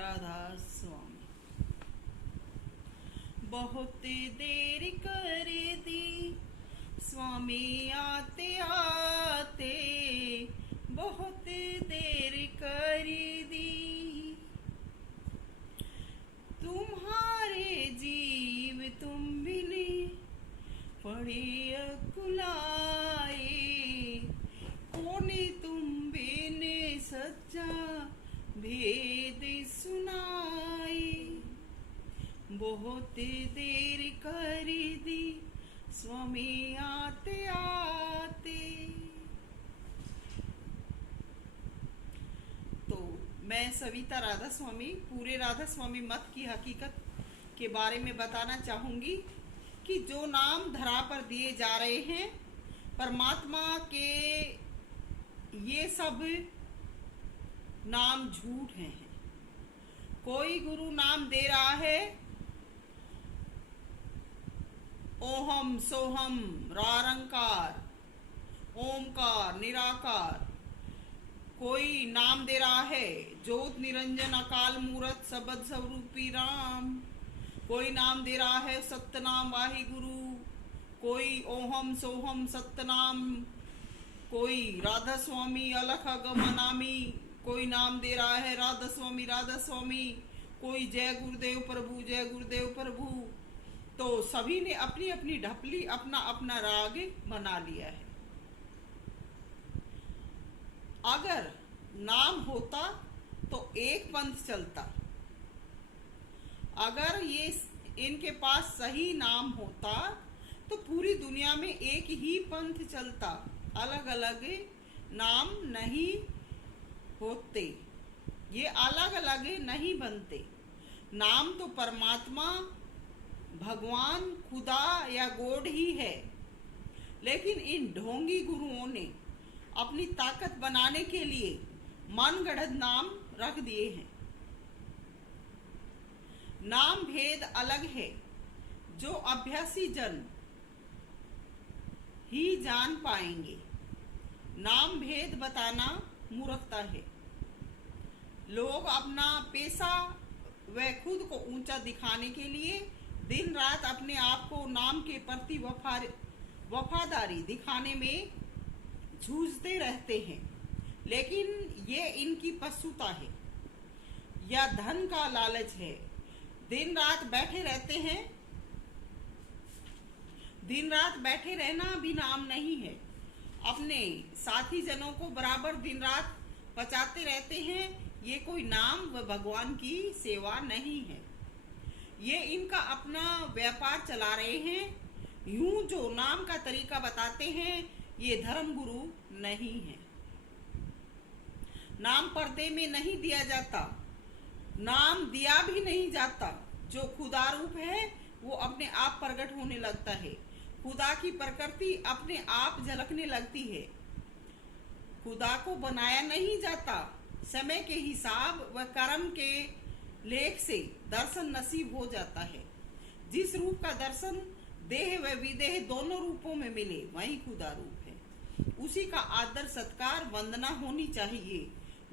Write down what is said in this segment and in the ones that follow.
राधा स्वामी। बहुत देर कर दी स्वामी आते आते, बहुत देर कर दी। तुम्हारे जीव तुम बिने पड़े अकुलाए, कोने तुम बिने सच्चा भेद सुनाए। बहुत देर कर दी स्वामी आते आते। तो मैं सविता राधा स्वामी पूरे राधा स्वामी मत की हकीकत के बारे में बताना चाहूंगी कि जो नाम धरा पर दिए जा रहे हैं परमात्मा के, ये सब नाम झूठ हैं। कोई गुरु नाम दे रहा है ओहम सोहम रारंकार ओमकार निराकार, कोई नाम दे रहा है ज्योत निरंजन अकाल मूरत सबद स्वरूपी राम, कोई नाम दे रहा है सत्यनाम वाहि गुरु, कोई ओहम सोहम सत्यनाम, कोई राधा स्वामी अलख अगमनामी, कोई नाम दे रहा है राधा स्वामी, कोई जय गुरुदेव प्रभु जय गुरुदेव प्रभु। तो सभी ने अपनी अपनी ढपली अपना अपना राग बना लिया है। अगर नाम होता तो एक पंथ चलता, अगर ये इनके पास सही नाम होता तो पूरी दुनिया में एक ही पंथ चलता, अलग अलग नाम नहीं होते, ये अलग अलग नहीं बनते। नाम तो परमात्मा भगवान खुदा या गॉड ही है, लेकिन इन ढोंगी गुरुओं ने अपनी ताकत बनाने के लिए मनगढ़ंत नाम रख दिए हैं। नाम भेद अलग है जो अभ्यासी जन ही जान पाएंगे। नाम भेद बताना मूर्खता है। लोग अपना पैसा व खुद को ऊंचा दिखाने के लिए दिन रात अपने आप को नाम के प्रति वफादारी दिखाने में जूझते रहते हैं, लेकिन ये इनकी पशुता है या धन का लालच है। दिन रात बैठे रहते हैं, दिन रात बैठे रहना भी नाम नहीं है। अपने साथी जनों को बराबर दिन रात पचाते रहते हैं, ये कोई नाम व भगवान की सेवा नहीं है। ये इनका अपना व्यापार चला रहे हैं। यूं जो नाम का तरीका बताते हैं ये धर्म गुरु नहीं है। नाम पर्दे में नहीं दिया जाता, नाम दिया भी नहीं जाता। जो खुदा रूप है वो अपने आप प्रकट होने लगता है, खुदा की प्रकृति अपने आप झलकने लगती है। खुदा को बनाया नहीं जाता, समय के हिसाब व कर्म के लेख से दर्शन नसीब हो जाता है। जिस रूप का दर्शन देह व विदेह दोनों रूपों में मिले वही खुदा रूप है। उसी का आदर सत्कार वंदना होनी चाहिए।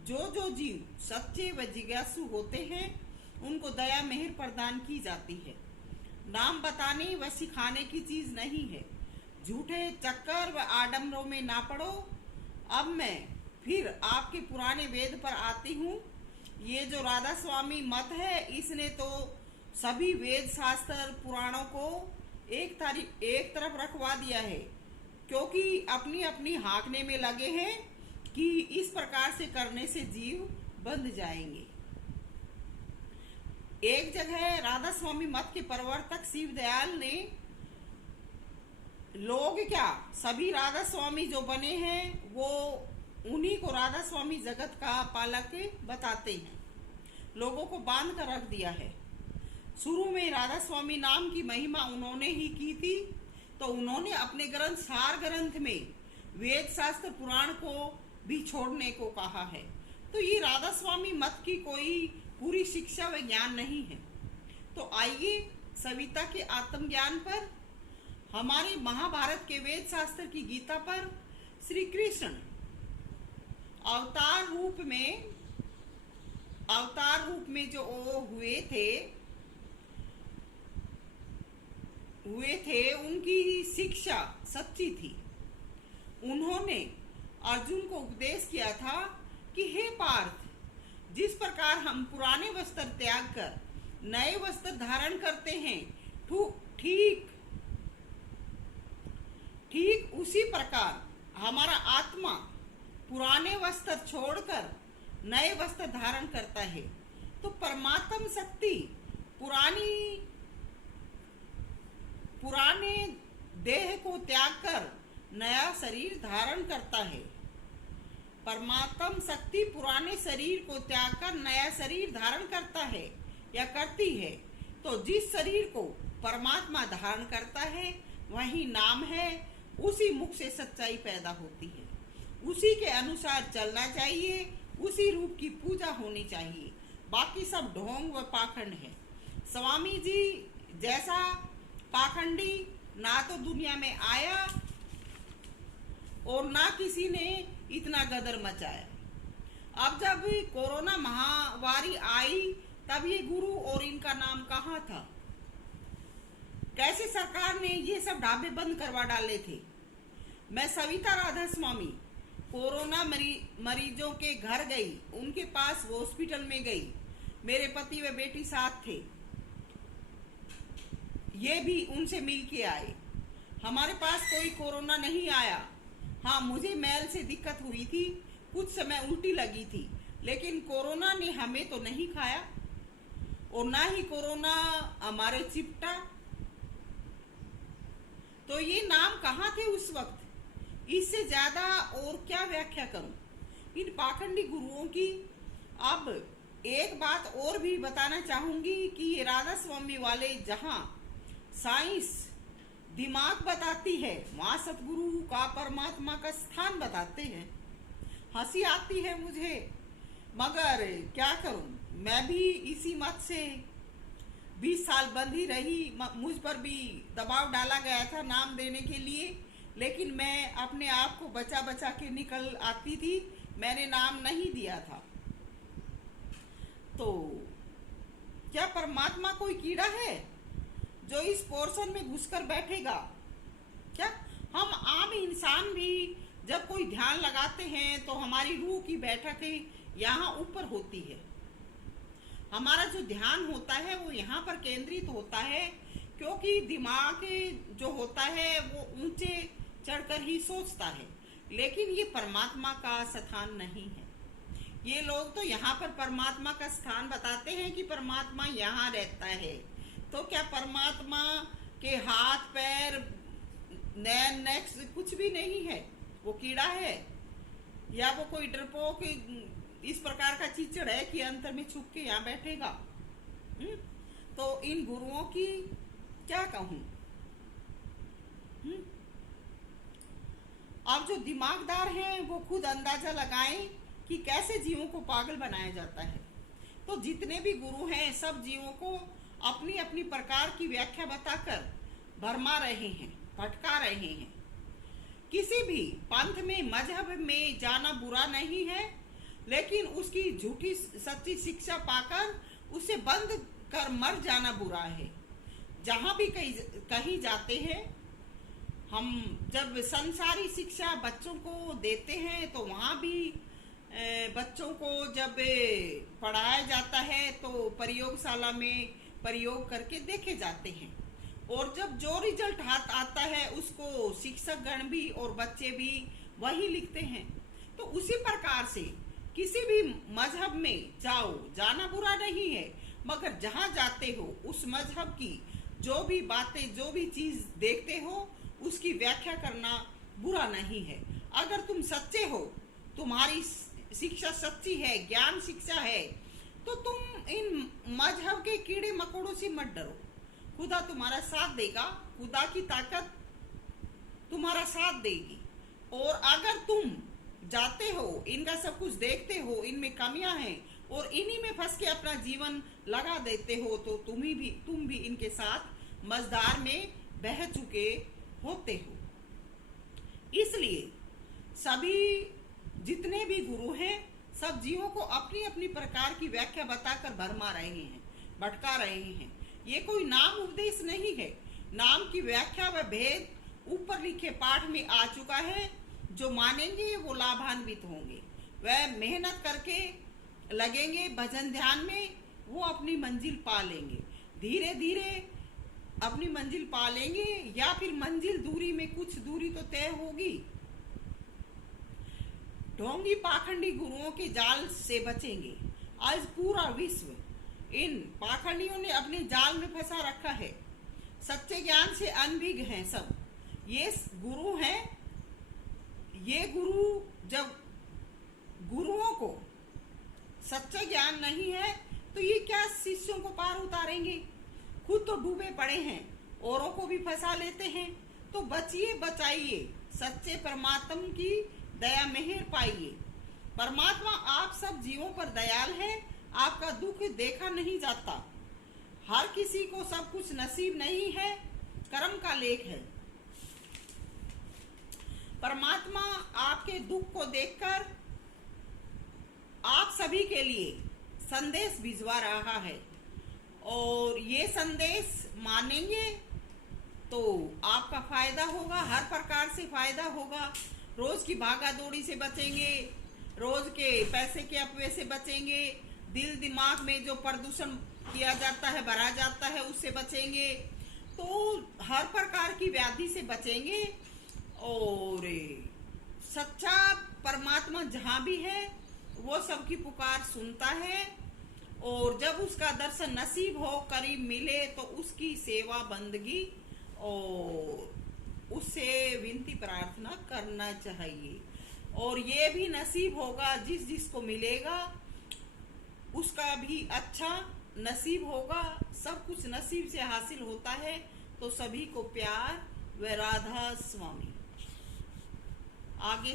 जो जीव सच्चे व जिज्ञासु होते हैं उनको दया मेहर प्रदान की जाती है। नाम बताने व सिखाने की चीज नहीं है। झूठे चक्कर व आडम्बरों में ना पड़ो। अब मैं फिर आपके पुराने वेद पर आती हूँ। ये जो राधा स्वामी मत है इसने तो सभी वेद शास्त्र पुराणों को एक तरफ रखवा दिया है, क्योंकि अपनी अपनी हाँकने में लगे हैं कि इस प्रकार से करने से जीव बंध जाएंगे। एक जगह राधा स्वामी मत के प्रवर्तक शिव दयाल ने लोग क्या सभी राधा स्वामी जो बने हैं वो उन्हीं को राधा स्वामी जगत का पालक बताते हैं। लोगों को बांध कर रख दिया है। शुरू में राधा स्वामी नाम की महिमा उन्होंने ही की थी, तो उन्होंने अपने ग्रंथ सार ग्रंथ में वेद शास्त्र पुराण को भी छोड़ने को कहा है। तो ये राधा स्वामी मत की कोई पूरी शिक्षा व ज्ञान नहीं है। तो आइए सविता के आत्मज्ञान पर, हमारे महाभारत के वेद शास्त्र की गीता पर श्री कृष्ण अवतार रूप में जो हुए थे उनकी शिक्षा सच्ची थी। उन्होंने अर्जुन को उपदेश किया था कि हे पार्थ, जिस प्रकार हम पुराने वस्त्र त्याग कर नए वस्त्र धारण करते हैं, ठीक उसी प्रकार हमारा आत्मा पुराने वस्त्र छोड़कर नए वस्त्र धारण करता है। तो परमात्म शक्ति पुराने देह को त्याग कर नया शरीर धारण करता है। परमात्म शक्ति पुराने शरीर को त्याग कर नया शरीर धारण करता है या करती है। तो जिस शरीर को परमात्मा धारण करता है वही नाम है, उसी मुख से सच्चाई पैदा होती है। उसी के अनुसार चलना चाहिए, उसी रूप की पूजा होनी चाहिए। बाकी सब ढोंग व पाखंड है। स्वामी जी जैसा पाखंडी ना तो दुनिया में आया और ना किसी ने इतना गदर मचाया। अब जब कोरोना महामारी आई तब ये गुरु और इनका नाम कहाँ था? कैसे सरकार ने ये सब ढाबे बंद करवा डाले थे। मैं सविता राधा स्वामी कोरोना मरीजों के घर गई, उनके पास हॉस्पिटल में गई। मेरे पति व बेटी साथ थे, ये भी उनसे मिल के आए। हमारे पास कोई कोरोना नहीं आया। हाँ, मुझे मैल से दिक्कत हुई थी, कुछ समय उल्टी लगी थी, लेकिन कोरोना ने हमें तो नहीं खाया और ना ही कोरोना हमारे चिपटा। तो ये नाम कहाँ थे उस वक्त? इससे ज्यादा और क्या व्याख्या करूं इन पाखंडी गुरुओं की। अब एक बात और भी बताना चाहूंगी कि ये राधा स्वामी वाले जहां साइंस दिमाग बताती है, वहां सतगुरु का परमात्मा का स्थान बताते हैं। हंसी आती है मुझे, मगर क्या करूं, मैं भी इसी मत से 20 साल बंद ही रही। मुझ पर भी दबाव डाला गया था नाम देने के लिए, लेकिन मैं अपने आप को बचा बचा के निकल आती थी। मैंने नाम नहीं दिया था। तो क्या परमात्मा कोई कीड़ा है जो इस पोर्शन में घुसकर बैठेगा? क्या हम आम इंसान भी जब कोई ध्यान लगाते हैं तो हमारी रूह की बैठकें यहाँ ऊपर होती है। हमारा जो ध्यान होता है वो यहाँ पर केंद्रित होता है, क्योंकि दिमाग जो होता है वो ऊंचे चढ़कर ही सोचता है, लेकिन ये परमात्मा का स्थान नहीं है। ये लोग तो यहाँ पर परमात्मा का स्थान बताते हैं कि परमात्मा यहाँ रहता है। तो क्या परमात्मा के हाथ पैर नैन नेक्स कुछ भी नहीं है? वो कीड़ा है या वो कोई डरपोक इस प्रकार का चीचड़ है कि अंतर में छुप के यहाँ बैठेगा? तो इन गुरुओं की क्या कहूं। अब जो दिमागदार हैं वो खुद अंदाजा लगाएं कि कैसे जीवों को पागल बनाया जाता है। तो जितने भी गुरु हैं सब जीवों को अपनी अपनी प्रकार की व्याख्या बताकर भरमा रहे हैं, भटका रहे हैं। किसी भी पंथ में मजहब में जाना बुरा नहीं है, लेकिन उसकी झूठी सच्ची शिक्षा पाकर उसे बंद कर मर जाना बुरा है। जहां भी कहीं जाते हैं हम, जब संसारी शिक्षा बच्चों को देते हैं तो वहां भी बच्चों को जब पढ़ाया जाता है तो प्रयोगशाला में प्रयोग करके देखे जाते हैं, और जब जो रिजल्ट आता है उसको शिक्षक गण भी और बच्चे भी वही लिखते हैं। तो उसी प्रकार से किसी भी मजहब में जाओ, जाना बुरा नहीं है, मगर जहां जाते हो उस मजहब की जो भी बातें, जो भी चीज देखते हो उसकी व्याख्या करना बुरा नहीं है। अगर तुम सच्चे हो, तुम्हारी शिक्षा सच्ची है, ज्ञान शिक्षा है, तो तुम इन मजहब के कीड़े मकोड़ों से मत डरो। खुदा तुम्हारा साथ देगा, खुदा की ताकत तुम्हारा साथ देगी। और अगर तुम जाते हो, इनका सब कुछ देखते हो, इनमें कमियां हैं और इन्हीं में फंस के अपना जीवन लगा देते हो, तो तुम भी इनके साथ मझधार में बह चुके होते हो। इसलिए सभी जितने भी गुरु हैं सब जीवों को अपनी अपनी प्रकार की व्याख्या बताकर भरमा रहे हैं, भटका रहे हैं। ये कोई नाम उपदेश नहीं है। नाम की व्याख्या व भेद ऊपर लिखे पाठ में आ चुका है। जो मानेंगे वो लाभान्वित होंगे। वह मेहनत करके लगेंगे भजन ध्यान में, वो अपनी मंजिल पा लेंगे। धीरे धीरे अपनी मंजिल पा लेंगे, या फिर मंजिल दूरी में कुछ दूरी तो तय होगी। ढोंगी पाखंडी गुरुओं के जाल से बचेंगे। आज पूरा विश्व इन पाखंडियों ने अपने जाल में फंसा रखा है। सच्चे ज्ञान से अनभिज्ञ हैं सब। ये गुरु हैं। ये गुरु जब गुरुओं को सच्चा ज्ञान नहीं है तो ये क्या शिष्यों को पार उतारेंगे। खुद तो डूबे पड़े हैं, औरों को भी फंसा लेते हैं। तो बचिए, बचाइए, सच्चे परमात्मा की दया मेहर पाइए। परमात्मा आप सब जीवों पर दयाल है। आपका दुख देखा नहीं जाता। हर किसी को सब कुछ नसीब नहीं है, कर्म का लेख है। परमात्मा आपके दुख को देखकर आप सभी के लिए संदेश भिजवा रहा है, और ये संदेश मानेंगे तो आपका फायदा होगा, हर प्रकार से फायदा होगा। रोज की भागा दौड़ी से बचेंगे, रोज के पैसे के अपव्यय से बचेंगे, दिल दिमाग में जो प्रदूषण किया जाता है, भरा जाता है, उससे बचेंगे। तो हर प्रकार की व्याधि से बचेंगे। और सच्चा परमात्मा जहाँ भी है वो सबकी पुकार सुनता है, और जब उसका दर्शन नसीब हो, करीब मिले, तो उसकी सेवा बंदगी और उससे विनती प्रार्थना करना चाहिए। और ये भी नसीब होगा, जिस जिसको मिलेगा उसका भी अच्छा नसीब होगा। सब कुछ नसीब से हासिल होता है। तो सभी को प्यार व राधा स्वामी। आगे